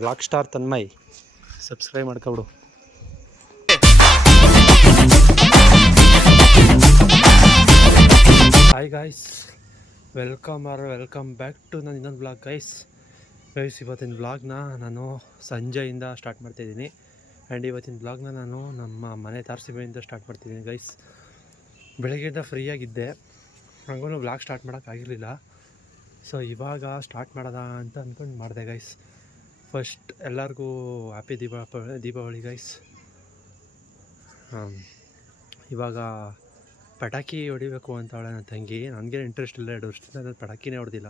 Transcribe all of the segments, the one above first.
Vlog star Tanmay subscribe ಮಾಡ್ಕೊಬಿಡು. Hi guys welcome R welcome back to ನಾನು ಇನ್ನೊಂದು blog guys guys ಇವತ್ತಿನ ಬ್ಲಾಗ್ನ ನಾನು ಸಂಜೆಯಿಂದ ಸ್ಟಾರ್ಟ್ ಮಾಡ್ತಾಯಿದ್ದೀನಿ ಆ್ಯಂಡ್ ಇವತ್ತಿನ ಬ್ಲಾಗ್ನ ನಾನು ನಮ್ಮ ಮನೆ ತಾರಸಿಬೆಯಿಂದ ಸ್ಟಾರ್ಟ್ ಮಾಡ್ತಿದ್ದೀನಿ ಗೈಸ್ ಬೆಳಗ್ಗೆಯಿಂದ ಫ್ರೀಯಾಗಿದ್ದೆ ನನಗೂ ಬ್ಲಾಗ್ ಸ್ಟಾರ್ಟ್ ಮಾಡೋಕ್ಕಾಗಿರಲಿಲ್ಲ ಸೊ ಇವಾಗ ಸ್ಟಾರ್ಟ್ ಮಾಡೋದಾ ಅಂತ ಅಂದ್ಕೊಂಡು ಮಾಡಿದೆ ಗೈಸ್ ಫಸ್ಟ್ ಎಲ್ಲರಿಗೂ ಹ್ಯಾಪಿ ದೀಪಾವಳಿ ದೀಪಾವಳಿ ಗೈಸ್ ಇವಾಗ ಪಟಾಕಿ ಹೊಡಿಬೇಕು ಅಂತ ಅವಳೆ ನನ್ನ ತಂಗಿ. ನನಗೆ ಇಂಟ್ರೆಸ್ಟ್ ಇಲ್ಲ, ಎರಡು ವರ್ಷದಿಂದ ನಾನು ಪಟಾಕಿನೇ ಹೊಡೆದಿಲ್ಲ.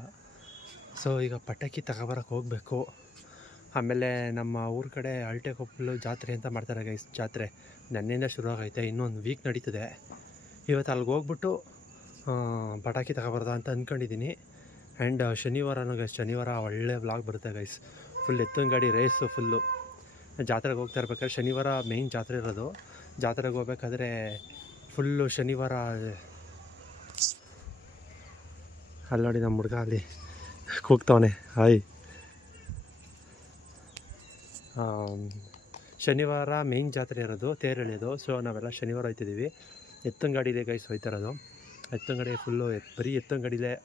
ಸೊ ಈಗ ಪಟಾಕಿ ತಗೋಬರಕ್ಕೆ ಹೋಗಬೇಕು. ಆಮೇಲೆ ನಮ್ಮ ಊರ ಕಡೆ ಅಲ್ಟೆ ಕೊಪ್ಪಲು ಜಾತ್ರೆ ಅಂತ ಮಾಡ್ತಾರೆ ಗೈಸ್ ಜಾತ್ರೆ ನನ್ನಿಂದ ಶುರು ಇನ್ನೊಂದು ವೀಕ್ ನಡೀತದೆ. ಇವತ್ತು ಅಲ್ಲಿಗೆ ಹೋಗ್ಬಿಟ್ಟು ಪಟಾಕಿ ತಗೊಬಾರ್ದ ಅಂತ ಅಂದ್ಕೊಂಡಿದ್ದೀನಿ ಆ್ಯಂಡ್ ಶನಿವಾರನೂ ಗೈಸ್ ಶನಿವಾರ ಒಳ್ಳೆ ಬ್ಲಾಗ್ ಬರುತ್ತೆ ಗೈಸ್ ಫುಲ್ ಎತ್ತಿನ ಗಾಡಿ ರೇಸು ಫುಲ್ಲು ಜಾತ್ರೆಗೆ ಹೋಗ್ತಾ ಇರ್ಬೇಕಾದ್ರೆ ಶನಿವಾರ ಮೇಯ್ನ್ ಜಾತ್ರೆ ಇರೋದು. ಜಾತ್ರೆಗೆ ಹೋಗ್ಬೇಕಾದ್ರೆ ಫುಲ್ಲು ಶನಿವಾರ ಅಲ್ಲಿ ನೋಡಿ ನಮ್ಮ ಹುಡುಗ ಅಲ್ಲಿ ಕೂಗ್ತವನೆ. ಹಾಯ್ ಶನಿವಾರ ಮೇಯ್ನ್ ಜಾತ್ರೆ ಇರೋದು ತೇರು ಎಳೆಯೋದು ಸೊ ನಾವೆಲ್ಲ ಶನಿವಾರ ಹೋಯ್ತಿದ್ದೀವಿ. ಎತ್ತಿನ ಗಾಡಿಲೇ ಗೈಸ್ ಹೋಯ್ತಾ ಇರೋದು. ಎತ್ತಿನ ಗಾಡಿ ಫುಲ್ಲು ಬರೀ ಎತ್ತಿನ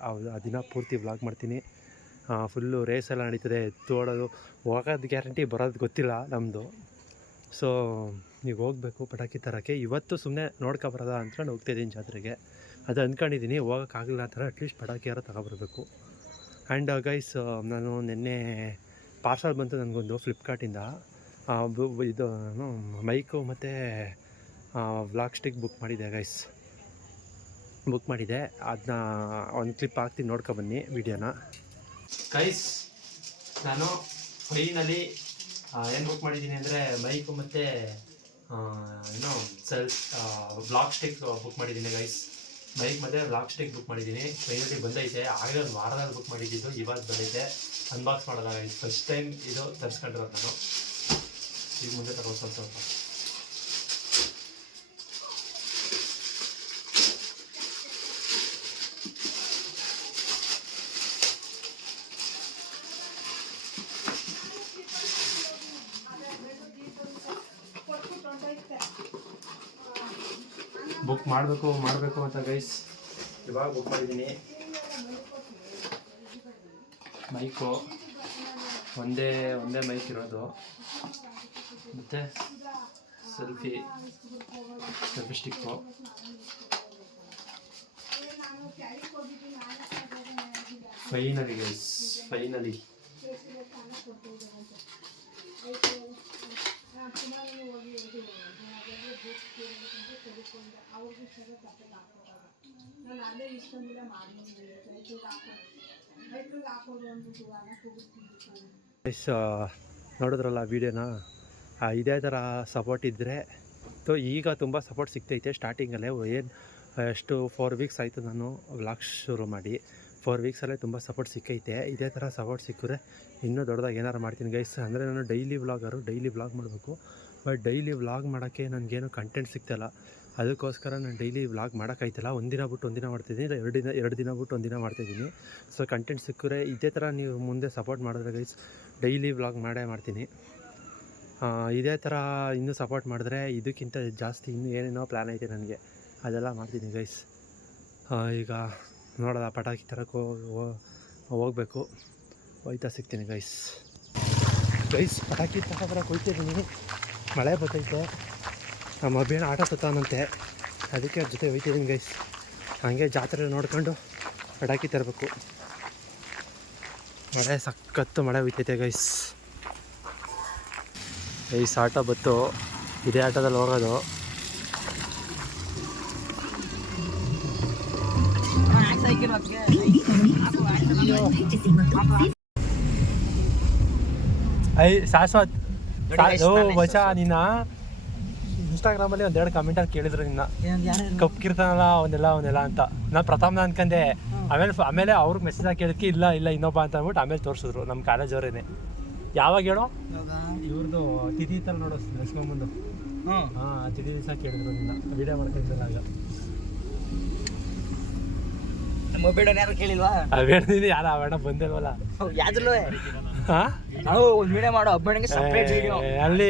ಆ ದಿನ ಪೂರ್ತಿ ವ್ಲಾಗ್ ಮಾಡ್ತೀನಿ. ಫುಲ್ಲು ರೇಸ್ ಎಲ್ಲ ನಡೀತದೆ ಎತ್ತು ಓಡೋದು, ಹೋಗೋದು ಗ್ಯಾರಂಟಿ ಬರೋದು ಗೊತ್ತಿಲ್ಲ ನಮ್ಮದು ಸೊ ನೀವು ಹೋಗಬೇಕು ಪಟಾಕಿ ತರೋಕ್ಕೆ. ಇವತ್ತು ಸುಮ್ಮನೆ ನೋಡ್ಕೊಬರೋದ ಅಂದ್ಕೊಂಡು ಹೋಗ್ತಾಯಿದ್ದೀನಿ ಜಾತ್ರೆಗೆ. ಅದು ಅಂದ್ಕೊಂಡಿದ್ದೀನಿ ಹೋಗೋಕ್ಕಾಗಲ್ಲ ಆ ಥರ ಅಟ್ಲೀಸ್ಟ್ ಪಟಾಕಿ ಯಾರೋ ತಗೊಬರ್ಬೇಕು. ಆ್ಯಂಡ್ ಗೈಸ್ ನಾನು ನಿನ್ನೆ ಪಾರ್ಸಲ್ ಬಂತು ನನಗೊಂದು ಫ್ಲಿಪ್ಕಾರ್ಟಿಂದ ಇದು. ಮೈಕು ಮತ್ತು ವ್ಲಾಗ್ ಸ್ಟಿಕ್ ಬುಕ್ ಮಾಡಿದೆ ಗೈಸ್ ಬುಕ್ ಮಾಡಿದೆ. ಅದನ್ನ ಒಂದು ಕ್ಲಿಪ್ ಹಾಕ್ತೀನಿ ನೋಡ್ಕೊಬನ್ನಿ ವಿಡಿಯೋನ ಗೈಸ್, ನಾನು ಫೈನಲಿ ಏನು ಬುಕ್ ಮಾಡಿದ್ದೀನಿ ಅಂದರೆ ಮೈಕು ಮತ್ತು ಏನು ಸೆಲ್ ಬ್ಲಾಕ್ ಸ್ಟಿಕ್ ಬುಕ್ ಮಾಡಿದ್ದೀನಿ ಗೈಸ್. ಮೈಕ್ ಮತ್ತು ಬ್ಲಾಕ್ ಸ್ಟಿಕ್ ಬುಕ್ ಮಾಡಿದ್ದೀನಿ. ಫೈನಲಿ ಬಂದೈತೆ. ಆಗಲೇ ಒಂದು ವಾರದಲ್ಲಿ ಬುಕ್ ಮಾಡಿದ್ದು. ಇವಾಗ ಬಂದೈತೆ. ಅನ್ಬಾಕ್ಸ್ ಮಾಡೋದಾಗ ಫಸ್ಟ್ ಟೈಮ್ ಇದು ತರಿಸ್ಕೊಂಡಿರೋದು ನಾನು. ಈಗ ಮುಂದೆ ತಗೋ ಸ್ವಲ್ಪ ಮಾಡಬೇಕು ಮಾಡಬೇಕು ಅಂತ ಗೈಸ್ ಇವಾಗ ಬುಕ್ ಮೈಕು. ಒಂದೇ ಒಂದೇ ಮೈಕ್ ಇರೋದು. ಮತ್ತು selfie selfie stick. Finally guys finally guys ನೋಡಿದ್ರಲ್ಲ ವೀಡಿಯೋನ ಇದೇ ಥರ ಸಪೋರ್ಟ್ ಇದ್ದರೆ ಸೊ ಈಗ ತುಂಬ ಸಪೋರ್ಟ್ ಸಿಗ್ತೈತೆ ಸ್ಟಾರ್ಟಿಂಗಲ್ಲೇ ಏನು ಎಷ್ಟು ಫೋರ್ ವೀಕ್ಸ್ ಆಯಿತು ನಾನು ವ್ಲಾಗ್ ಶುರು ಮಾಡಿ. ಫೋರ್ ವೀಕ್ಸಲ್ಲೇ ತುಂಬ ಸಪೋರ್ಟ್ ಸಿಕ್ಕೈತೆ. ಇದೇ ಥರ ಸಪೋರ್ಟ್ ಸಿಕ್ಕರೆ ಇನ್ನೂ ದೊಡ್ಡದಾಗಿ ಏನಾರು ಮಾಡ್ತೀನಿ ಗೈಸ್ ಅಂದರೆ ನಾನು ಡೈಲಿ ವ್ಲಾಗರು ಡೈಲಿ ವ್ಲಾಗ್ ಮಾಡಬೇಕು. ಬಟ್ ಡೈಲಿ ವ್ಲಾಗ್ ಮಾಡೋಕ್ಕೆ ನನಗೇನು ಕಂಟೆಂಟ್ ಸಿಗ್ತಾಯಿಲ್ಲ ಅದಕ್ಕೋಸ್ಕರ ನಾನು ಡೈಲಿ ವ್ಲಾಗ್ ಮಾಡೋಕ್ಕಾಯ್ತಿಲ್ಲ. ಒಂದಿನ ಬಿಟ್ಟು ಒಂದಿನ ಮಾಡ್ತಿದ್ದೀನಿ. ಎರಡು ದಿನ ಎರಡು ದಿನ ಬಿಟ್ಟು ಒಂದಿನ ಮಾಡ್ತಿದ್ದೀನಿ. ಸೊ ಕಂಟೆಂಟ್ ಸಿಕ್ಕರೆ ಇದೇ ಥರ ನೀವು ಮುಂದೆ ಸಪೋರ್ಟ್ ಮಾಡಿದ್ರೆ ಗೈಸ್ ಡೈಲಿ ವ್ಲಾಗ್ ಮಾಡೇ ಮಾಡ್ತೀನಿ. ಇದೇ ಥರ ಇನ್ನೂ ಸಪೋರ್ಟ್ ಮಾಡಿದ್ರೆ ಇದಕ್ಕಿಂತ ಜಾಸ್ತಿ ಇನ್ನೂ ಏನೇನೋ ಪ್ಲ್ಯಾನ್ ಐತೆ ನನಗೆ. ಅದೆಲ್ಲ ಮಾಡ್ತೀನಿ ಗೈಸ್ ಈಗ ನೋಡೋದ, ಪಟಾಕಿ ತರಕ್ಕೆ ಹೋಗಬೇಕು. ಹೋಯ್ತಾ ಸಿಗ್ತೀನಿ ಗೈಸ್ ಗೈಸ್ ಪಟಾಕಿ ತಗೊಬರಕ್ಕೆ ಹೋಯ್ತಿದ್ದೀನಿ ಮಳೆ ಬರ್ತೈತೆ. ನಮ್ಮ ಅಭಿಯಾನ ಆಟ ಸುತ್ತಾನಂತೆ. ಅದಕ್ಕೆ ಅವ್ರ ಜೊತೆ ಹೋಯ್ತಿದ್ದೀನಿ ಗೈಸ್ ಹಾಗೆ ಜಾತ್ರೆ ನೋಡ್ಕೊಂಡು ಪಟಾಕಿ ತರಬೇಕು. ಮಳೆ ಸಖತ್ತು ಮಳೆ ಹೋಯ್ತೈತೆ ಗೈಸ್ ಗೈಸ್ ಆಟ ಬತ್ತು ಇದೇ ಆಟದಲ್ಲಿ ಹೋಗೋದು. ಐ ಶಾಶ್ವತ್ ಬಚಾ ನಿನ್ನ ಇನ್ಸ್ಟಾಗ್ರಾಮಲ್ಲಿ ಒಂದೆರಡು ಕಮೆಂಟಲ್ಲಿ ಕೇಳಿದ್ರು ನಿನ್ನ. ಕಪ್ ಕಿರ್ತಾನಲ್ಲ ಅವನ್ನೆಲ್ಲ ಅವನ್ನೆಲ್ಲ ಅಂತ. ನಾನು ಪ್ರಥಮ ಅನ್ಕಂಡೆ. ಆಮೇಲೆ ಆಮೇಲೆ ಅವ್ರಿಗೆ ಮೆಸೇಜ್ ಹಾಕಿ ಕೇಳಿದ್ಕೆ ಇಲ್ಲ ಇಲ್ಲ ಇನ್ನೊಬ್ಬ ಅಂತ ಅಂದ್ಬಿಟ್ಟು ಆಮೇಲೆ ತೋರಿಸಿದ್ರು ನಮ್ಮ ಕಾಲೇಜ್ ಅವರೇನೆ. ಯಾವಾಗ ಹೇಳೋ? ಇವ್ರದ್ದು ತಿಥಿ ಥರ ನೋಡು ಲಕ್ಷ್ಮಮ್ಮಂದು. ಹ್ಮ್. ಹಾಂ ತಿಥಿ ದಿವಸ ಕೇಳಿದ್ರು ನಿನ್ನ. ವಿಡಿಯೋ ಆಗ. ಮೊಬೈಲ್ ಯಾರು ಕೇಳಿಲ್ವಾ? ಅವೇಣಿದೀನಿ ಯಾರ ಅವೇಣ ಬಂದಿಲ್ವಲ್ಲ? ಯಾವ್ದ್ರಲ್ಲೂ ಹಾ? ನಾವು ಒಂದ್ ವಿಡಿಯೋ ಮಾಡೋ ಸಪ್ರೇಟ್ ವಿಡಿಯೋ ಅಲ್ಲಿ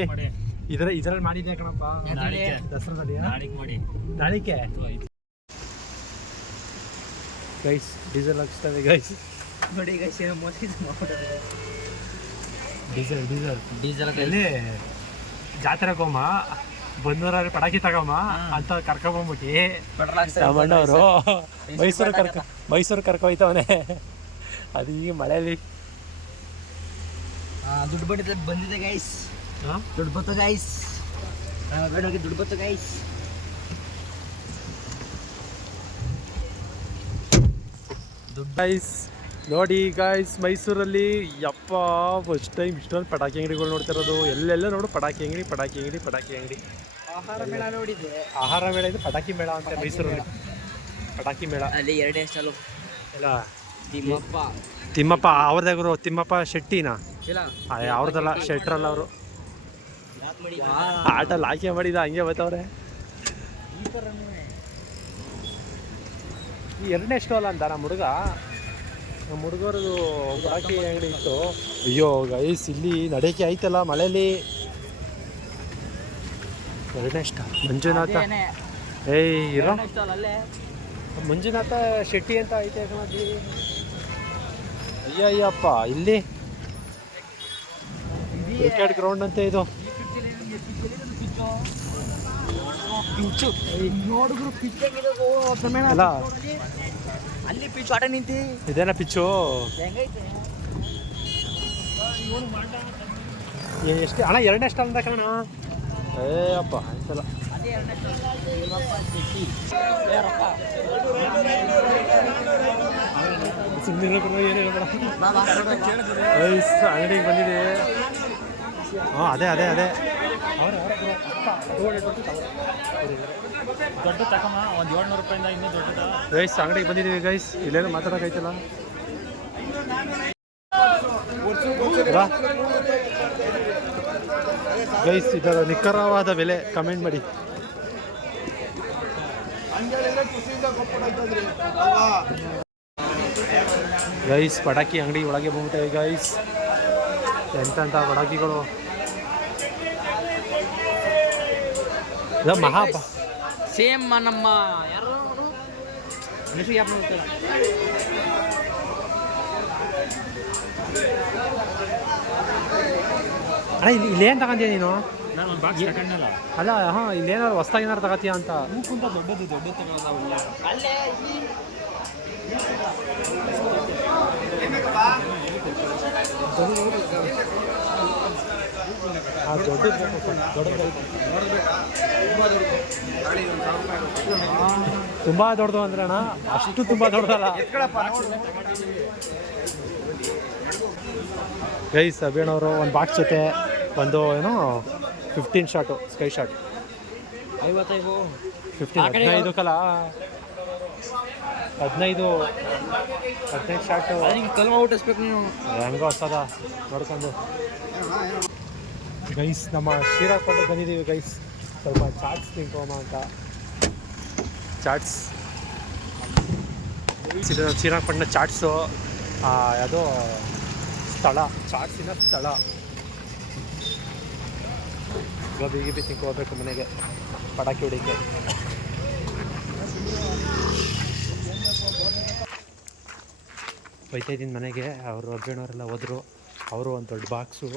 ಇದ್ರ ಇದ್ರಲ್ಲಿ ಮಾಡಿದ್ದೆ ಕಣಪ್ಪ. ದಸರಾದಲ್ಲಿ ಮಾಡಿ. ನಾಳಿಕೆ ಗೈಸ್ ಡೀಸೆಲ್ ಹಾಕ್ಸ್ತವೆ ಗೈಸ್ ನೋಡಿ ಈಗ same Modi diesel diesel diesel ಎಲ್ಲಿ? ಜಾತ್ರೆಗೆ ಹೋಮ ಬಂದೂರಲ್ಲಿ ಪಟಾಕಿ ತಗೊಮ್ಮ ಅಂತ ಕರ್ಕೊಂಬಂದ್ಬಿಟ್ಟು. ನಮ್ಮಣ್ಣವರು ಮೈಸೂರು ಕರ್ಕ ಮೈಸೂರು ಕರ್ಕೊಯ್ತವನೆ ಅದು ಈಗ ಮಳೆಯಲ್ಲಿ ದುಡ್ಡು ಬಂದಿದೆ ಬಂದಿದೆ ಗೈಸ್ ದುಡ್ಡು ಬತ್ತ ಗೈಸ್ ದುಡ್ಡು ಬತ್ತ ಗೈಸ್ ಗೈಸ್ ನೋಡಿ ಗಾಯ್ಸ್ ಮೈಸೂರಲ್ಲಿ ಯಪ್ಪ ಫಸ್ಟ್ ಟೈಮ್ ಇಷ್ಟೊಂದು ಪಟಾಕಿ ಅಂಗಡಿಗಳು ನೋಡ್ತಿರೋದು ಎಲ್ಲೆಲ್ಲ ನೋಡು ಪಟಾಕಿ ಅಂಗಡಿ ಪಟಾಕಿ ಅಂಗಡಿ ಪಟಾಕಿ ಅಂಗಡಿ. ಆಹಾರ ಮೇಳ ನೋಡಿದ್ದೆ. ಆಹಾರ ಮೇಳ ಇದು ಪಟಾಕಿ ಮೇಳ ಅಂತ ಮೈಸೂರಲ್ಲಿ. ಪಟಾಕಿ ಮೇಳ. ಅಲ್ಲಿ ಎರಡನೇ ಸ್ಟಾಲು ಇಲ್ಲ. ತಿಮ್ಮಪ್ಪ. ತಿಮ್ಮಪ್ಪ ಅವ್ರದೇ ಗುರು ತಿಮ್ಮಪ್ಪ ಶೆಟ್ಟಿನಾ? ಇಲ್ಲ. ಅವ್ರದ್ದಲ್ಲ ಶೆಟ್ರಲ್ಲ ಅವರು. ಆಟ ಆಯ್ಕೆ ಮಾಡಿದ ಹಂಗೆ ಬತ್ತವ್ರೆ ಈ ಎರಡನೇ ಸ್ಟಾಲ್ ಅಂತ ನಮ್ಮ ಹುಡುಗ ನಮ್ಮ ಹುಡುಗರದು ಪಟಾಕಿ ಅಂಗಡಿ ಇತ್ತು. ಅಯ್ಯೋ ಗೈಸ್ ಇಲ್ಲಿ ನಡೆಯಕ್ಕೆ ಆಯ್ತಲ್ಲ ಮಳೆಯಲ್ಲಿ? ಎರಡನೇ ಸ್ಟಾಲ್ ಮಂಜುನಾಥ. ಏಯ್ ಇರೋ. ಮಂಜುನಾಥ ಶೆಟ್ಟಿ ಅಂತ ಐತೆ ಕಣಜ್ಜಿ ಅಯ್ಯಯ್ಯಪ್ಪ ಇಲ್ಲಿ? ಕ್ರಿಕೆಟ್ ಗ್ರೌಂಡ್ ಅಂತ ಇದು. ಅಲ್ಲ. ಅಲ್ಲಿ ಪಿಚ್ ಆಟ ನಿಂತಿ ಇದೇನಾ ಪಿಚ್ಚು? ಎಷ್ಟು ಅಣ್ಣ ಎರಡನೇ ಸ್ಟಾಲ್ ಅಂತ ಕಣ ಏ ಅಪ್ಪ ಆಯ್ತಲ್ಲ. ಅಂಗಡಿಗೆ ಬಂದಿದೆ ಹಾಂ ಅದೇ ಅದೇ ಅದೇ ದೊಡ್ಡ ತಕಮ ಒಂದು ಏಳ್ನೂರು ರೂಪಾಯಿಂದ ಇನ್ನೂ ದೊಡ್ಡದ ಗೈಸ್ ಅಂಗಡಿಗೆ ಬಂದಿದ್ದೀವಿ ಗೈಸ್ ಇಲ್ಲೇನು ಮಾತಾಡೋಕೈತಲ್ಲ ಗೈಸ್ ಇದರ ನಿಖರವಾದ ಬೆಲೆ ಕಮೆಂಟ್ ಮಾಡಿ. ಗೈಸ್ ಪಟಾಕಿ ಅಂಗಡಿ ಒಳಗೆ ಬಂದ್ಬಿಟ್ಟೆ ಗೈಸ್ ಎಂತೆಂಥ ಪಟಾಕಿಗಳು. ಮಹಾಪ ಮಹಾ ಸೇಮ್ ನಮ್ಮ ಯಾರು ಅಣ್ಣ ಇಲ್ಲಿ ಇಲ್ಲೇನು ತಗೊಂತೀಯ ನೀನು? ಅಲ್ಲ ಹಾಂ ಇಲ್ಲೇನಾದ್ರು ಹೊಸ್ದಾಗಿ ಏನಾರು ತಗೋತೀಯ ಅಂತ. ಹೂಕುಂತ ದೊಡ್ಡದು ದೊಡ್ಡದು ಆ ದೊಡ್ಡ ದೊಡ್ಡ ತುಂಬ ದೊಡ್ಡದು ಅಂದ್ರೆ ಅಣ್ಣ ಅಷ್ಟು ತುಂಬ ದೊಡ್ಡದಲ್ಲ. ಗೈಸ್ ಅಭಿಯಣ್ಣವರು ಒಂದು ಬಾಕ್ಸ್ ಜೊತೆ ಒಂದು ಏನು ಫಿಫ್ಟೀನ್ ಶಾಟು ಸ್ಕೈ ಶಾಟ್ ಐವತ್ತೈದು. ಫಿಫ್ಟೀನ್ ಹದಿನೈದು ಕಲ? ಹದಿನೈದು ಹದಿನೈದು ಶಾಟು ಕಲ್ಮ ಹುಟ್ಟಿಸ್ಬೇಕು ನೀನು. ಹೆಂಗೋ ಹೊಸದ ನೋಡ್ಕೊಂಡು. ಗೈಸ್ ನಮ್ಮ ಶ್ರೀರಾಕೊಂಡು ಬಂದಿದ್ದೀವಿ ಗೈಸ್ ಸ್ವಲ್ಪ ಚಾಟ್ಸ್ ತಿನ್ಕೋಮ ಅಂತ. ಚಾಟ್ಸ್ ಶ್ರೀರಂಗಪಟ್ಟಣ ಚಾಟ್ಸು ಯಾವುದೋ ಸ್ಥಳ. ಚಾಟ್ಸಿನ ಸ್ಥಳ. ಗೋಬಿ ಗಿಬಿ ಹೋಗ್ಬೇಕು ಮನೆಗೆ ಪಟಾಕಿ ಹೊಡಿಕೆ ಹೋಯ್ತಾ ಇದ್ದೀನಿ ಮನೆಗೆ. ಅವರು ಅರ್ಜುನವರೆಲ್ಲ ಹೋದರು. ಅವರು ಒಂದು ದೊಡ್ಡ ಬಾಕ್ಸು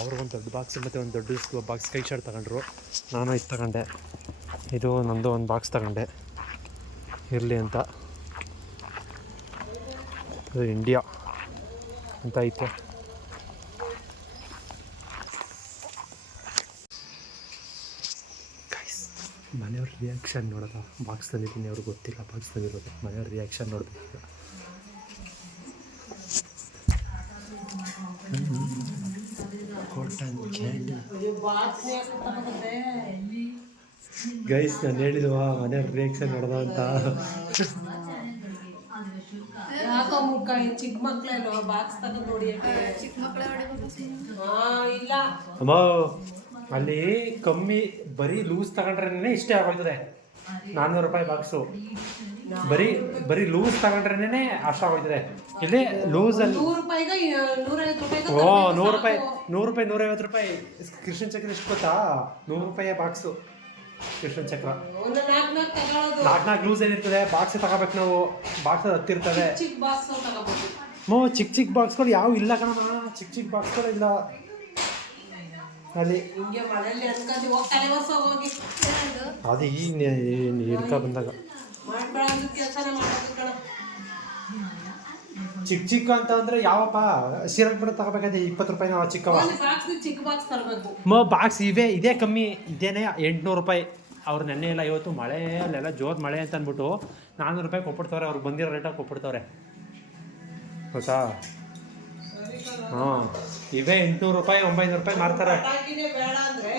ಅವರು ಒಂದು ದೊಡ್ಡ ಬಾಕ್ಸ್ ಮತ್ತು ಒಂದು ದೊಡ್ಡ ಬಾಕ್ಸ್ ಕೈ ಶರ್ಟ್ ತಗೊಂಡ್ರು. ನಾನು ಇದು ತಗೊಂಡೆ. ಇದು ನಂದು ಒಂದು ಬಾಕ್ಸ್ ತಗೊಂಡೆ. ಇರಲಿ ಅಂತ. ಇದು ಇಂಡಿಯಾ ಅಂತ ಐತೆ ಮನೆಯವ್ರ ರಿಯಾಕ್ಷನ್ ನೋಡೋದ. ಬಾಕ್ಸ್ ತಂದಿದ್ದೀನಿ ಅವ್ರಿಗೆ ಗೊತ್ತಿಲ್ಲ. ಬಾಕ್ಸ್ ತಂದಿರೋದು ಮನೆಯವ್ರ ರಿಯಾಕ್ಷನ್ ನೋಡಬೇಕು ಕಾಟನ್ ಕ್ಯಾಂಡಿ ಗೈಸ್ ನಾನು ಹೇಳಿದ್ವ ಮನೆಯವ್ರ ರಿಯಾಕ್ಷನ್ ನೋಡೋದ ಅಂತ. ಚಿಕ್ಕ ಮಕ್ಕಳೇನೋ ಬಾಕ್ಸ್ ತಗೊಂಡು ನೋಡಿ ಹಾ ಇಲ್ಲ. ಅಮ್ಮ ಅಲ್ಲಿ ಕಮ್ಮಿ ಬರೀ ಲೂಸ್ ತಗೊಂಡ್ರೆ ಇಷ್ಟೇ ಆಗೋಯ್ತದೆ. ನಾನ್ನೂರು ರೂಪಾಯಿ ಬಾಕ್ಸು ಬರೀ ಬರೀ ಲೂಸ್ ತಗೊಂಡ್ರೇನೆ ಅಷ್ಟಾಗೋಯ್ತದೆ ಇಲ್ಲಿ ಲೂಸಲ್ಲಿ ಓ ನೂರು ರೂಪಾಯಿ ನೂರು ರೂಪಾಯಿ ನೂರೈವತ್ತು ರೂಪಾಯಿ. ಕೃಷ್ಣ ಚಕ್ರ ಎಷ್ಟು ಗೊತ್ತಾ? ನೂರು ರೂಪಾಯಿ ಬಾಕ್ಸು ಕೃಷ್ಣ ಚಕ್ರ. ನಾಲ್ಕು ನಾಲ್ಕು ಲೂಸ್ ಏನಿರ್ತದೆ? ಬಾಕ್ಸ್ ತಗೋಬೇಕು ನಾವು. ಬಾಕ್ಸ್ ಹತ್ತಿರ್ತದೆ ಮೋ ಚಿಕ್ಕ ಚಿಕ್ಕ ಬಾಕ್ಸ್ಗಳು ಯಾವ ಇಲ್ಲ ಕಣಮ್ಮ. ಚಿಕ್ಕ ಚಿಕ್ಕ ಬಾಕ್ಸ್ಗಳು ಇಲ್ಲ. ಅಲ್ಲಿ ಅದು ಈ ಹಿಡ್ಕೊ ಬಂದಾಗ. ಚಿಕ್ಕ ಚಿಕ್ಕ ಅಂತ ಅಂದ್ರೆ ಯಾವಪ್ಪ ಸಿರಕ್ ಬಿಡ ತಗೋಬೇಕಾದ್ರೆ ಇಪ್ಪತ್ತು ರೂಪಾಯಿ ಚಿಕ್ಕವ. ಮೋ ಬಾಕ್ಸ್ ಇವೆ ಇದೇ ಕಮ್ಮಿ ಇದೇನೆ ಎಂಟ್ನೂರು ರೂಪಾಯಿ. ಅವ್ರು ನೆನ್ನೆ ಎಲ್ಲ ಇವತ್ತು ಮಳೆ ಅಲ್ಲೆಲ್ಲ ಜೋರ್ ಮಳೆ ಅಂತ ಅಂದ್ಬಿಟ್ಟು ನಾನ್ನೂರು ರೂಪಾಯಿ ಕೊಟ್ಬಿಡ್ತವ್ರೆ ಅವ್ರು ಬಂದಿರೋ ರೇಟಾಗಿ ಕೊಟ್ಬಿಡ್ತವ್ರೆ. ಗೊತ್ತಾ ಹಾಂ. ಇವೇ ಎಂಟುನೂರು ರೂಪಾಯಿ ಒಂಬೈನೂರು ರೂಪಾಯಿ ಮಾರ್ತಾರೆ. ಬೇಡ ಅಂದ್ರೆ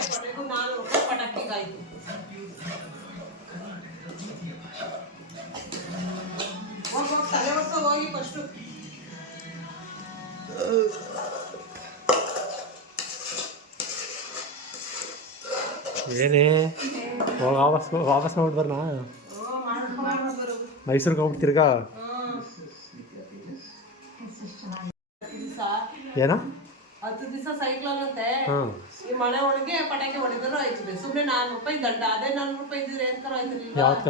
ಹೋಗ್ ಫಸ್ಟು ಏನೇ? ವಾಪಸ್ ವಾಪಸ್ ಮಾಡ್ಬರ್ನಾ ಮೈಸೂರ್ಗೆ ಬರು. ಮೈಸೂರಿಗೆ ಹೋಗಿ ಏನೋ? ಹತ್ತು ದಿವಸ ಸೈಕ್ಲಲ್ಲಂತೆ ಹಾಂ. ಈ ಮಳೆ ಒಳಗೆ ಪಟಾಕಿ ಹೊಡೆದ್ರು ಆಯ್ತದೆ ಸುಮ್ಮನೆ ನಾಲ್ಕು ರೂಪಾಯಿ ದಂಡ ಅದೇ ನಾಲ್ಕು ರೂಪಾಯಿ ಇದ್ದಿದ್ರೆ ಏನ್ ತರ ಆಯ್ತಿರ್ಲಿಲ್ಲ ಯಾವತ್ತ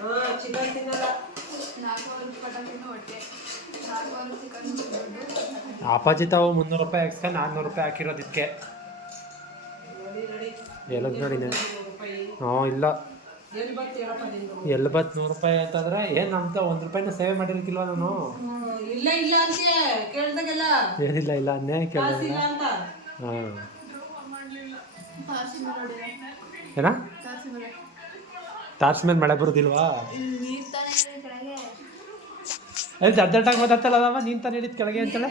ಹಾ ಚಿಕನ್ ತಿನ್ನಲ್ಲ. ಅಪ್ಪಾಜಿ ತಾವು ಮುನ್ನೂರು ರೂಪಾಯಿ ಹಾಕ್ಸ್ಕೊಂಡು ನಾನ್ನೂರು ರೂಪಾಯಿ ಹಾಕಿರೋದಿಕ್ಕೆ ಇದಕ್ಕೆ ನೋಡಿ ನೋಡಿ. ಹ್ಞೂ ಇಲ್ಲ. ಎಲ್ಲಿ ಬರ್ತಿ ಹೇಳಪ್ಪ ನಿಂದು? ಎಲ್ಲಿ ಬತ್ ನೂರು ರೂಪಾಯಿ ಅಂತಂದ್ರೆ ಏನು ಅಂತ ಒಂದು ರೂಪಾಯಿನ ಸೇವೆ ಮಾಡಿರ್ಕಿಲ್ವಾ ನಾನು? ಇಲ್ಲ ಇಲ್ಲ ಅಂತ ಕೇಳ್ದಾಗೆಲ್ಲ. ಏನಿಲ್ಲ ಇಲ್ಲ ಕೇಳಿಲ್ಲ ಹಾಂ. ಏನ? ತಾರ್ಸ್ ಮೇಲೆ ಮಳೆ ಬರುದಿಲ್ವಾ? ಅಲ್ಲಿ ದಡ್ಡಾಗಿ ಮಾತಾಡ್ತಲ್ಲ ನೀನ್ ನೀನು ತಾನೇ ಹೇಳಿದ್ ಕೆಳಗೆ ಅಂತಲ್ಲ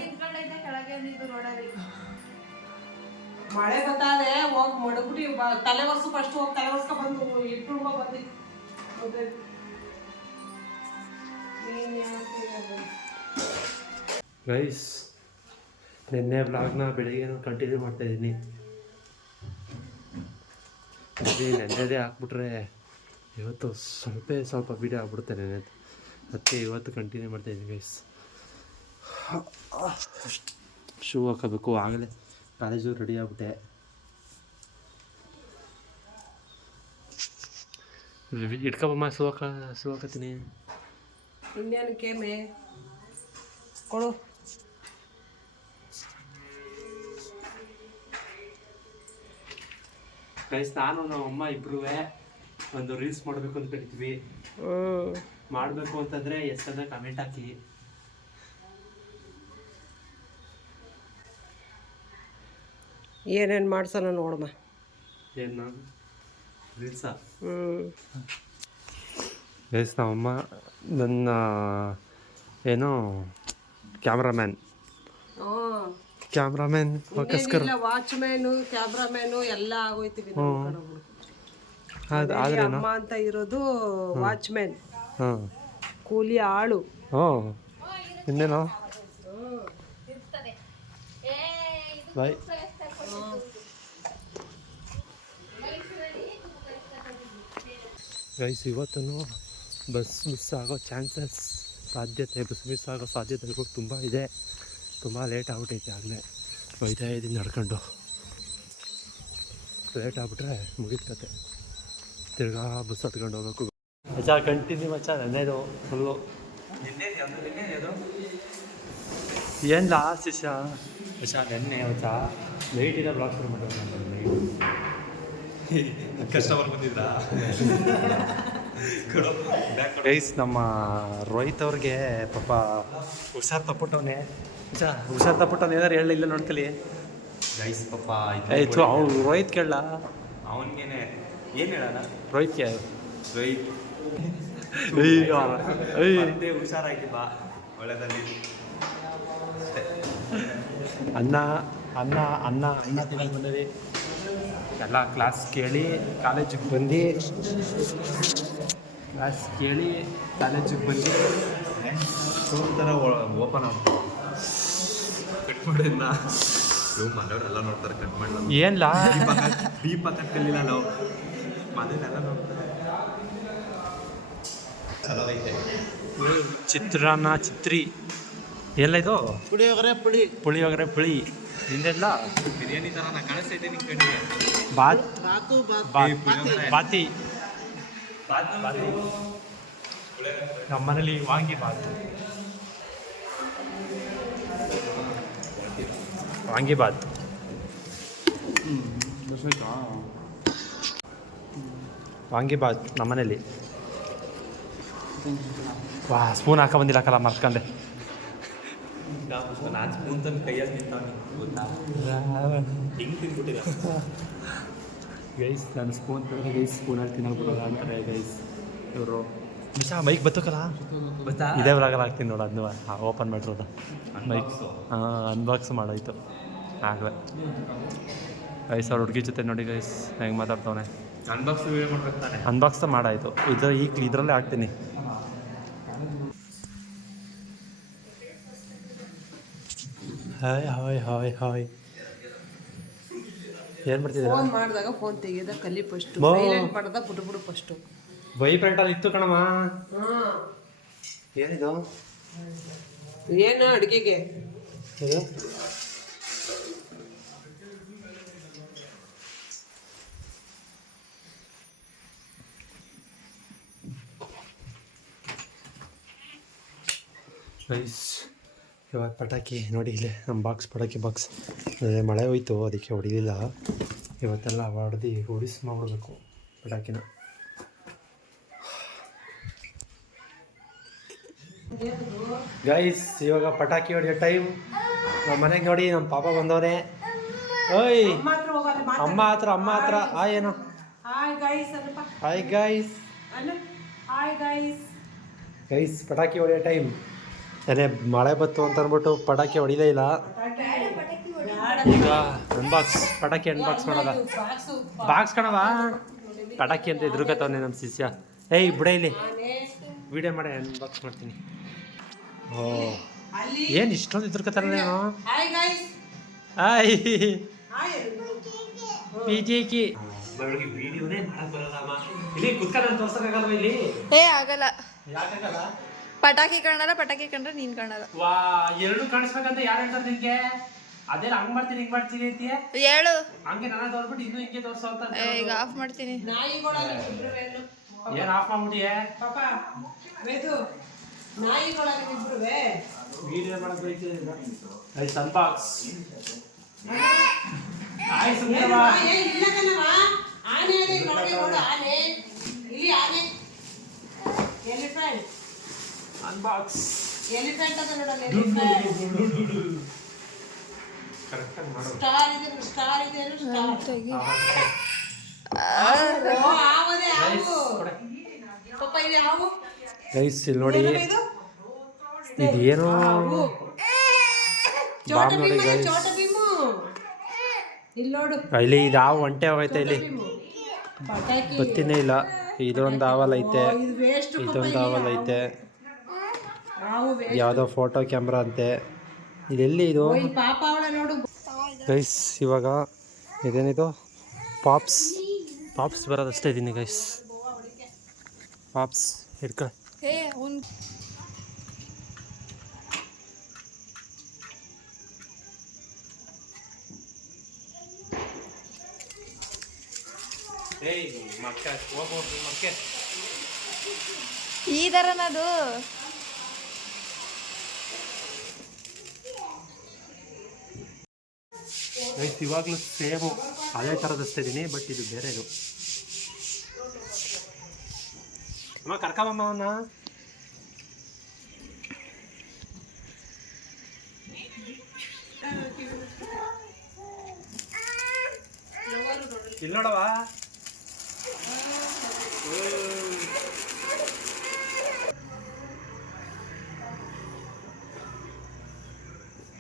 ಮಳೆ ಬತ್ತಾದೆ ಹೋಗ್ ಮಡಗ್ಬಿಟ್ಟು ತಲೆ ವರ್ಷ ಫಸ್ಟ್ ಹೋಗಿ ತಲೆ ವರ್ಷ ಬಂದು ಇಟ್ಟು ಬಂದಿ ಗೈಸ್, ನಿನ್ನೆ ಬ್ಲಾಗ್ನ ಬೆಳಿಗ್ಗೆ ಕಂಟಿನ್ಯೂ ಮಾಡ್ತಾ ಇದ್ದೀನಿ. ಅದೇ ನೆನ್ನೆದೇ ಹಾಕ್ಬಿಟ್ರೆ ಇವತ್ತು ಸ್ವಲ್ಪ ಸ್ವಲ್ಪ ವೀಡಿಯೋ ಆಗ್ಬಿಡುತ್ತೆ ನೆನೆ ಅದಕ್ಕೆ ಇವತ್ತು ಕಂಟಿನ್ಯೂ ಮಾಡ್ತಾ ಇದ್ದೀನಿ ಗೈಸ್. ಶೂ ಹಾಕೋಬೇಕು, ಆಗಲೇ. ಕಾಲೇಜು ರೆಡಿ ಆಗ್ಬಿಟ್ಟೆ. ಇಟ್ಕೊಬಮ್ಮ ಸುವಾಕ ಹಾಕ ಇನ್ನೇನು ಹಾಕತ್ತೀನಿ ಇನ್ನೇನಕ್ಕೆ ಮೇ ಕೊಡು. ಗೈಸ್ ನಾನು ನಮ್ಮ ಅಮ್ಮ ಇಬ್ರು ಒಂದು ರೀಲ್ಸ್ ಮಾಡಬೇಕು ಅಂತ ಕರಿತೀವಿ. ಮಾಡಬೇಕು ಅಂತಂದರೆ ಎಸ್ ಅಂತ ಕಮೆಂಟ್ ಹಾಕಿ. ಏನೇನು ಮಾಡ್ಸೋಣ ನೋಡಮ್ಮ ಗೈಸ್ ನಮ್ಮಮ್ಮ ನನ್ನ ಏನು ಕ್ಯಾಮ್ರಾಮ್ಯಾನ್. ಕ್ಯಾಮ್ರಾಮ್ಯಾನ್ ಫೋಕಸ್ಕರ್ ವಾಚ್ಮ್ಯಾನು ಕ್ಯಾಮ್ರಾಮ್ಯಾನು ಎಲ್ಲ ಆಗೋಯ್ತೀವಿ ಅದು ಆದ್ರೇನು? ಅಮ್ಮ ಅಂತ ಇರೋದು ವಾಚ್ಮ್ಯಾನ್. ಕೂಲಿ ಆಳು. ಹ್ಞೂ ಇನ್ನೇನು? ಬಾಯ್. ಗೈಸ್ ಇವತ್ತೂ ಬಸ್ ಮಿಸ್ ಆಗೋ ಚಾನ್ಸಸ್ ಸಾಧ್ಯತೆ ಬಸ್ ಮಿಸ್ ಆಗೋ ಸಾಧ್ಯತೆಗಳು ತುಂಬ ಇದೆ. ತುಂಬ ಲೇಟ್ ಆಗ್ಬಿಟ್ಟೈತೆ ಆಗಲೇ. ಒಯ್ತಾ ಇದ್ದೀನಿ ನಡ್ಕೊಂಡು. ಲೇಟ್ ಆಗ್ಬಿಟ್ರೆ ಮುಗಿತತೆ. ತಿರ್ಗಾ ಬಸ್ ಹತ್ಕೊಂಡು ಹೋಗ್ಬೇಕು. ಮಚ್ಚ ಕಂಟಿನ್ಯೂ ಮಚ್ಚ ನೆನ್ನೆದು ಫುಲ್ಲು ಏನು ಲಾಸ್ಟ್ ಶಿಷ್ಯ ಮಚ್ಚ ನೆನ್ನೆ ಮಚ್ಚ ನೈಟಿಂದ ಬ್ಲಾಕ್ ಶುರು ಮಾಡೋದು ಕಸ್ಟಮರ್ ಬಂದಿದ್ದ. ಗೈಸ್ ನಮ್ಮ ರೋಹಿತ್ ಅವ್ರಿಗೆ ಪಾಪ ಹುಷಾರ್ ತಪ್ಪುಟ್ಟವನೆ. ಚಾ ಹುಷಾರ್ ತಪ್ಪಿಟ್ಟವನು ಏನಾರು ಹೇಳಿಲ್ಲ ನೋಡ್ಕಲಿ ಗೈಸ್ ಪಾಪ ಆಯ್ತು ಅವ್ನು ರೋಹಿತ್ ಕೇಳಲ್ಲ ಅವನಿಗೇನೆ ಏನು ಹೇಳೋಣ? ರೋಹಿತ್ಗೆ ರೋಹಿತ್. ಹುಷಾರಾಗಿ ಬಾ ಒಳ್ಳೆದಲ್ಲಿ. ಅನ್ನ ಅನ್ನ ಅನ್ನ ಅನ್ನ ತಿನ್ನೋದು ಬಂದವಿ ಎಲ್ಲ ಕ್ಲಾಸ್ ಕೇಳಿ ಕಾಲೇಜಿಗೆ ಬಂದು ಕ್ಲಾಸ್ ಕೇಳಿ ಕಾಲೇಜಿಗೆ ಬಂದು. ಫೋನ್ ಥರ ಓಪನ್ ಆಗ್ತದೆ ಕಟ್ ಮಾಡಿದ್ನ? ಮನೆಯವರೆಲ್ಲ ನೋಡ್ತಾರೆ ಕಟ್ ಮಾಡಲ್ಲ ಏನ್ಲ? ದೀಪ ಕಲಿಲ್ಲ ನಾವು. ಮನೆಯಲ್ಲೆಲ್ಲ ನೋಡ್ತಾರೆ. ಚಲೋ ಐತೆ ಚಿತ್ರಾನ್ನ ಚಿತ್ರಿ. ಎಲ್ಲ ಇದು? ಪುಳಿಯೋಗರೆ ಪುಳಿ. ಪುಳಿಯೋಗರೆ ಪುಳಿ. ನಿಂದೆಲ್ಲ? ಬಿರಿಯಾನಿ ಥರ ನಾ ಕಾಣಿಸ್ತೈತೆ ನಿನ್ ಕಡೆ ಬಾತ್ ಬಾತು ಬಾತ್. ಬಾತಿ. ಬಾತ್. ಬಾತಿ ನಮ್ಮ ಮನೇಲಿ ವಾಂಗಿ ಬಾತ್. ವಾಂಗಿ ಬಾತ್. ವಾಂಗಿ ಬಾತ್ ನಮ್ಮ ಮನೇಲಿ ವಾ ಸ್ಪೂನ್ ಹಾಕ ಬಂದಿಲ್ಲ ಮರ್ತ್ಕೊಂಡೆ ನಾನು ಸ್ಪೂನ್ ತಂದು ಕೈಯಲ್ಲಿ ನಿಂತವನಿ ಗೊತ್ತಾ ಹಿಂಗೆ ತಿಂದ್ಬಿಟ್ಟಿಲ್ಲ ಗೈಸ್ ನಾನು ಸ್ಪೂನ್ ತಂದರೆ ಗೈಸ್ ಸ್ಪೂನಲ್ಲಿ ತಿನ್ನೋಕೆ ಬರೋಲ್ಲ ಅಂತಾರೆ ಗೈಸ್ ಇವರು ನಿಮಿಷ ಮೈಕ್ ಬತ್ತಕಲ್ಲ ಬತ್ತಾ ಇದೇ ವ್ಲಾಗಲ್ಲಿ ಹಾಕ್ತೀನಿ ನೋಡು ಅದನ್ನು ಓಪನ್ ಮಾಡಿರೋದು ಮೈಕ್ ಹಾಂ ಅನ್ಬಾಕ್ಸ್ ಮಾಡೋಯ್ತು ಆಗಲೇ ಗೈಸ್ ಅವ್ರ ಹುಡುಗಿ ಜೊತೆ ನೋಡಿ ಗೈಸ್ ಹೆಂಗೆ ಮಾತಾಡ್ತವನೆ ಅನ್ಬಾಕ್ಸ್ ವಿಡಿಯೋ ಮಾಡ್ಬೇಕು ತಾನೆ ಅನ್ಬಾಕ್ಸ್ ಮಾಡಾಯಿತು ಇದು ಈಗ ಇದರಲ್ಲೇ ಹಾಕ್ತೀನಿ ಹಾಯ್ ಹಾಯ್ ಹಾಯ್ ಹಾಯ್. ಏನು ಮಾಡ್ತಿದ್ದೀರಾ? ಫೋನ್ ಮಾಡಿದಾಗ ಫೋನ್ ತೆಗೆದ ಕಲಿ ಫಸ್ಟ್. ಸೈಲೆಂಟ್ ಮಾಡ್ದ ಪುಟು ಪುಟು ಫಸ್ಟ್ ವೈಬ್ರೆಂಟಲ್ಲಿ ಇತ್ತು ಕಣಮ್ಮ. ಹಾಂ. ಏನಿದು? ಏನು ಅಡುಗೆಗೆ? ಇದು? ಗೈಸ್ ಇವಾಗ ಪಟಾಕಿ ನೋಡಿ ಇಲ್ಲೇ ನಮ್ಮ ಬಾಕ್ಸ್ ಪಟಾಕಿ ಬಾಕ್ಸ್ ಅದೇ ಮಳೆ ಹೋಯ್ತು ಅದಕ್ಕೆ ಹೊಡಿಲಿಲ್ಲ. ಇವತ್ತೆಲ್ಲ ಹೊಡೆದು ಹೊಡಿಸ್ ಮಾಡಬೇಕು ಪಟಾಕಿನ. ಗೈಸ್ ಇವಾಗ ಪಟಾಕಿ ಹೊಡಿಯೋ ಟೈಮ್ ನಮ್ಮ ಮನೆಗೆ ನೋಡಿ ನಮ್ಮ ಪಾಪ ಬಂದವರೇ. ಓಯ್ ಅಮ್ಮ ಹತ್ರ ಅಮ್ಮ ಹತ್ರ. ಹಾಯ್ ಏನೋ ಹಾಯ್ ಗೈಸ್ ಗೈಸ್ ಪಟಾಕಿ ಹೊಡಿಯೋ ಟೈಮ್ ಏನೇ ಮಳೆ ಬತ್ತು ಅಂತ ಅಂದ್ಬಿಟ್ಟು ಪಟಾಕಿ ಹೊಡಿಲೇ ಇಲ್ಲ. ಈಗ ಅನ್ಬಾಕ್ಸ್ ಪಟಾಕಿ ಅನ್ಬಾಕ್ಸ್ ಮಾಡೋದ? ಬಾಕ್ಸು ಬಾಕ್ಸ್ ಕಣವಾ ಪಟಾಕಿ ಅಂತ ಎದುರುಗತ್ತವನೇ ನಮ್ಮ ಶಿಷ್ಯ. ಏಯ್ ಬಿಡ ಇಲ್ಲಿ. ವಿಡಿಯೋ ಮಾಡಿ ಅನ್ಬಾಕ್ಸ್ ಮಾಡ್ತೀನಿ. ಓ. ಅಲ್ಲಿ ಏನು ಇಷ್ಟೊಂದು ಎದುರುಕತ್ತಾರಲ್ಲ ನೀನು? ಹಾಯ್ ಪಿ ಜಿ ಕಿ ಇಲ್ಲಿ ಕುತ್ಕೊಂಡು ತೋರ್ಸಕ್ಕಾಗಲ್ವ ಇಲ್ಲಿ? ಏ ಆಗಲ್ಲ. ಯಾಕಾಗಲ್ಲ ಪಟಾಕಿ ಕಾಣಲ್ಲ ಪಟಾಕಿ ಕಂಡ್ರೆ ನೀನ್ ಕಾಣಲ್ಲ ವಾ ಎರಡು ಕಾಣಿಸ್ಬೇಕಂತ ಯಾರು ಹೇಳ್ತಾರೆ ನಿನ್ಗೆ? ಅದೇ ಹಂಗ್ ಮಾಡ್ತೀನಿ ಹಿಂಗ್ ಮಾಡ್ತೀನಿ ಅಂತೀಯ? ಹೇಳು. ಹಂಗೆ ನಾನು ತೋರ್ಬಿಟ್ಟು ಇನ್ನು ಹಿಂಗೆ ತೋರ್ಸೋ ಅಂತ ಏ, ಈಗ ಆಫ್ ಮಾಡ್ತೀನಿ. ಇಬ್ರುವೇನು ಏನ್ ಆಫ್ ಮಾಡ್ಬಿಟ್ಟಿಯೇ? ಪಾಪ ವೇದು ನಾಯಿಗಳಾಗಿ ಇಬ್ರುವೆ ವಿಡಿಯೋ ಮಾಡಕ್ ಬೈತಿದ್ದೀರ ಐ ಅನ್ಬಾಕ್ಸ್ ಆಯ್ ಸುಮ್ಮನೆ ಏನು ಬಾ, ಏ, ಇಲ್ಲ ಕಣವ್ವ. ಆನೆ ಇದೆ ಈ ಕಡೆಗೆ ಆನೆ. ಇಲ್ಲಿ ಆನೆ. ಎಲಿಫೆಂಟ್ ಅನ್ಬಾಕ್ಸ್ ಎಲಿಫೆಂಟ್ ಅದ ನೋಡಲ್ಲ ಕರೆಕ್ಟಾಗಿ ಮಾಡು. ಸ್ಟಾರ್ ಇದೆ ಸ್ಟಾರ್ ಇದೆ ಸ್ಟಾರ್ ತೆಗಿ. ಓ ಆವದೆ ಆವು ಪಾಪ ಇದೆ ಆವು ಗೈಸ್ ಇಲ್ಲಿ ನೋಡಿ. ಇದೇನೋ ಬಾಂಬ್ ನೋಡಿ ಗೈಸ್ ಇಲ್ಲಿ ನೋಡು. ಇಲ್ಲಿ ಇದು ಯಾವ ಒಂಟೆ ಹೋಗೈತೆ ಇಲ್ಲಿ. ಗೊತ್ತಿನೇ ಇಲ್ಲ. ಇದೊಂದು ಆವಲ್ ಐತೆ ಇದು ವೇಸ್ಟ್ ಇದೊಂದು ಆವಲ್ ಐತೆ ಯಾವುದೋ ಫೋಟೋ ಕ್ಯಾಮ್ರಾ ಅಂತೆ. ಇದೆಲ್ಲಿ ಇದು? ಗೈಸ್ ಇವಾಗ ಇದೇನಿದು? ಪಾಪ್ಸ್. ಪಾಪ್ಸ್ ಬರೋದಷ್ಟೇ ಇದ್ದೀನಿ ಗೈಸ್. ಪಾಪ್ಸ್ ಹಿಡ್ಕ. ಈ ಥರನದು ಗೈಸ್ ಇವಾಗಲೂ ಸೇಮು ಅದೇ ಥರದಷ್ಟೇ ಇದ್ದೀನಿ ಬಟ್ ಇದು ಬೇರೆದು. ಅಮ್ಮ, ಕರ್ಕೊಂಬಮ್ಮ ಅವನ್ನ. ಇಲ್ಲಿ ನೋಡವಾ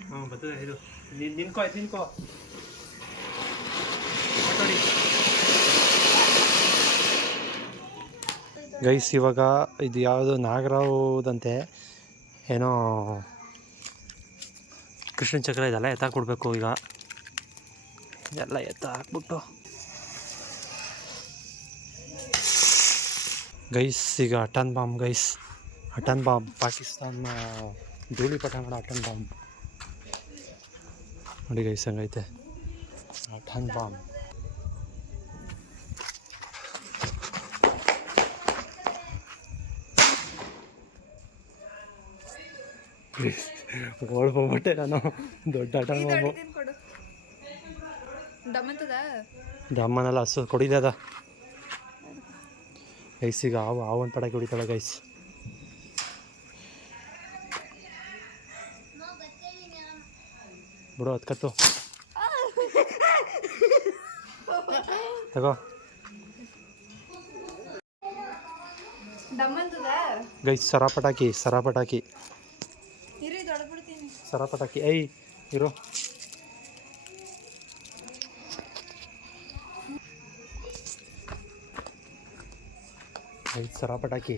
ಹಾಂ ಬರ್ತದೆ, ಇದು. ನಿನ್ಕೋ ನಿನ್ಕೋ ಗೈಸ್, ಇವಾಗ ಇದು ಯಾವುದು ನಾಗರಾವ್ದಂತೆ. ಏನೋ ಕೃಷ್ಣ ಚಕ್ರ ಇದೆಲ್ಲ ಎತ್ತಾಕ್ ಕೊಡಬೇಕು ಈಗ. ಎಲ್ಲ ಎತ್ತ ಹಾಕ್ಬಿಟ್ಟು. ಗೈಸ್, ಈಗ atom bomb guys. Atom bomb Pakistan ಧೂಳಿಪಟ ಮಾಡೋ ಅಟನ್ ಬಾಂಬ್. ನೋಡಿ ಗೈಸ್ ಹಂಗೈತೆ. ಅಟನ್ ಬಾಂಬ್ ಓಡ್ಬೋಗ್ಬಿಟ್ಟೆ ನಾನು. ದೊಡ್ಡ ಅಟನ್ ಬಾಂಬು ದಮ್ಮನೆಲ್ಲ ಹಸು ಕೊಡಿದೆ ಅದ. ಗೈಸ್ ಈಗ ಹಾವು ಹಾವನ್ ಪಟಾಕಿ ಹೊಡಿತಾಳೆ ಗೈಸ್ ಬಿಡು ಹತ್ಕತ್ತು ತಗೋ. ಗೈ ಸರ ಪಟಾಕಿ ಸರ ಪಟಾಕಿ ಸರ ಪಟಾಕಿ ಐ ಇರು. ಗೈಸ್ ಸರ ಪಟಾಕಿ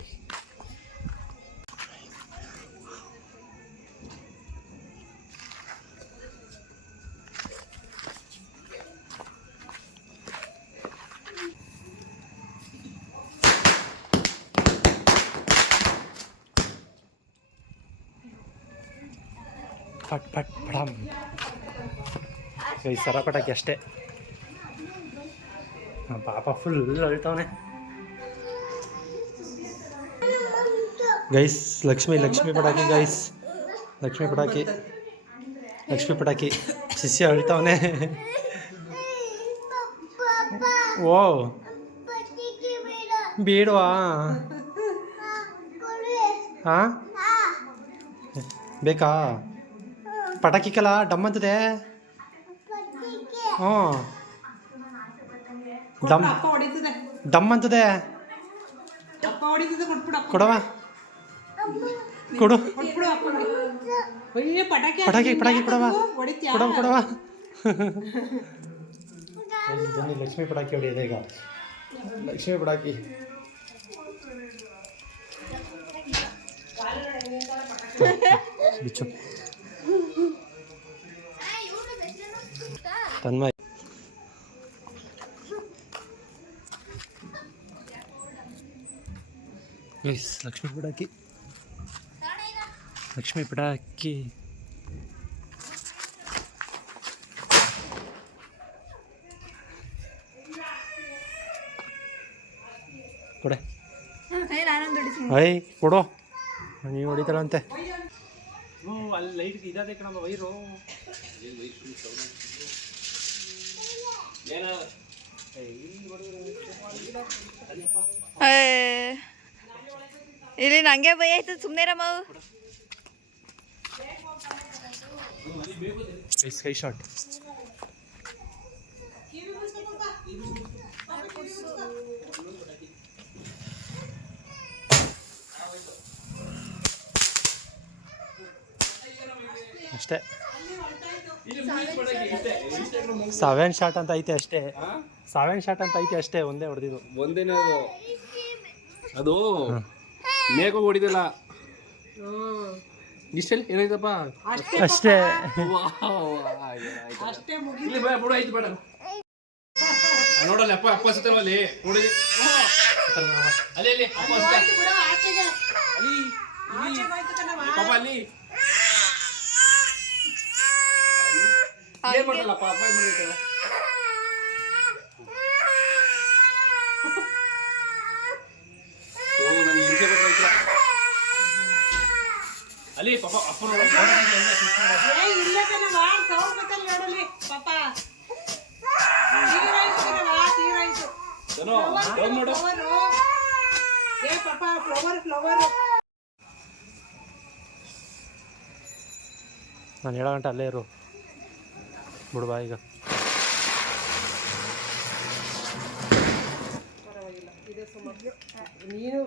ಈ ಸರ ಪಟಾಕಿ ಅಷ್ಟೇ. ಪಾಪ ಫುಲ್ ಅಳ್ತವನೆ. ಗೈಸ್ ಲಕ್ಷ್ಮಿ ಲಕ್ಷ್ಮಿ ಪಟಾಕಿ ಗೈಸ್ ಲಕ್ಷ್ಮಿ ಪಟಾಕಿ. ಲಕ್ಷ್ಮಿ ಪಟಾಕಿ. ಶಿಷ್ಯ ಅಳ್ತವನೆ. ಓ ಬೇಡವಾ? ಹಾಂ? ಬೇಕಾ? ಪಟಾಕಿ ಡಮ್ ಅಂತದೆ. ಹ್ಞೂ ಡಮ್ ದಮ್ ಡಮ್ ಅಂತದೆ. ಕೊಡವ ಕೊಡು. ಪಟಾಕಿ ಪಟಾಕಿ ಪಟಾಕಿ ಕೊಡವ ಕೊಡವ ಕೊಡವ ಬನ್ನಿ ಲಕ್ಷ್ಮಿ ಪಟಾಕಿ ಹೊಡೆಯದೆ ಈಗ. ಲಕ್ಷ್ಮಿ ಪಟಾಕಿ. ಬಿಚ್ಚು. ತನ್ಮಯ್. ಎಸ್ ಲಕ್ಷ್ಮಿ ಪಟಾಕಿ ಲಕ್ಷ್ಮಿ ಪಟಾಕಿ ಕೊಡೆ. ಐ ಕೊಡು. ನೀವು ಹೊಡಿತಾಳಂತೆ ಅಲ್ಲಿ ಲೈಟ್ ಇದಾದೆ ಕಣಮ್ಮ ವೈರು ಏ, ಇಲ್ಲಿ ನಂಗೆ ಭಯ ಆಯ್ತದ ಸುಮ್ಮನೆ ಸ್ಕೈ ಶಾಟ್ ಅಷ್ಟೇ. ಸೆವೆನ್ ಶಾರ್ಟ್ ಅಂತ ಐತೆ ಅಷ್ಟೇ. ಸೆವೆನ್ ಶಾರ್ಟ್ ಅಂತ ಐತೆ ಅಷ್ಟೇ ಒಂದೇ ಹೊಡೆದಿದ್ದು. ಒಂದೇನೇ ಅದು? ಅದು ಮೇಘ ಹೊಡಿದಲ್ಲ ಇಷ್ಟಲ್ಲಿ? ಏನಾಯ್ತಪ್ಪ? ಅಷ್ಟೇ ಅಷ್ಟೇ. ಇಲ್ಲಿ ಬೇಡ ಬಿಡು ಆಯ್ತು ಬೇಡ. ನೋಡಲ್ಲ ಅಪ್ಪ ಅಪ್ಪ ಅಲ್ಲಿ ನೋಡಿ. ಅಲ್ಲಿ ಅಪ್ಪ ಸುತ್ತ. ಪಾಪ ಅಲ್ಲಿ. ಏನ್ ಮಾಡಲ್ಲಪ್ಪ ಅಪ್ಪ ಏನ್ ಮಾಡಿರ್ತಲ್ಲ ಓ ನನಗೆ ಹಿಂಸೆ ಬರ್ತಾಯ್ತು ಅಲ್ಲಿ ಪಾಪ ಅಪ್ಪ ನೋಡ ಏ ಇಲ್ಲೇ ಕಣವ್ವ, sound ಬೇಕಲ್ಲಿ ನೋಡಲ್ಲಿ ಪಾಪ ತೀರಾಯ್ತು ಕಣವ್ವ, ತೀರಾಯ್ತು. ಏನೋ ಡೌನ್ ಮಾಡು Flower. ಏ ಪಾಪ ಅಪ್ಪನ ಫ್ಲವರ್ ನಾನು ಹೇಳ ಗಂಟೆ ಅಲ್ಲೇ ಇರು. ಬಿಡ್ಬಾ ಈಗ. ಪರವಾಗಿಲ್ಲ ಇದೆ ಸುಮಾರು. ನೀನು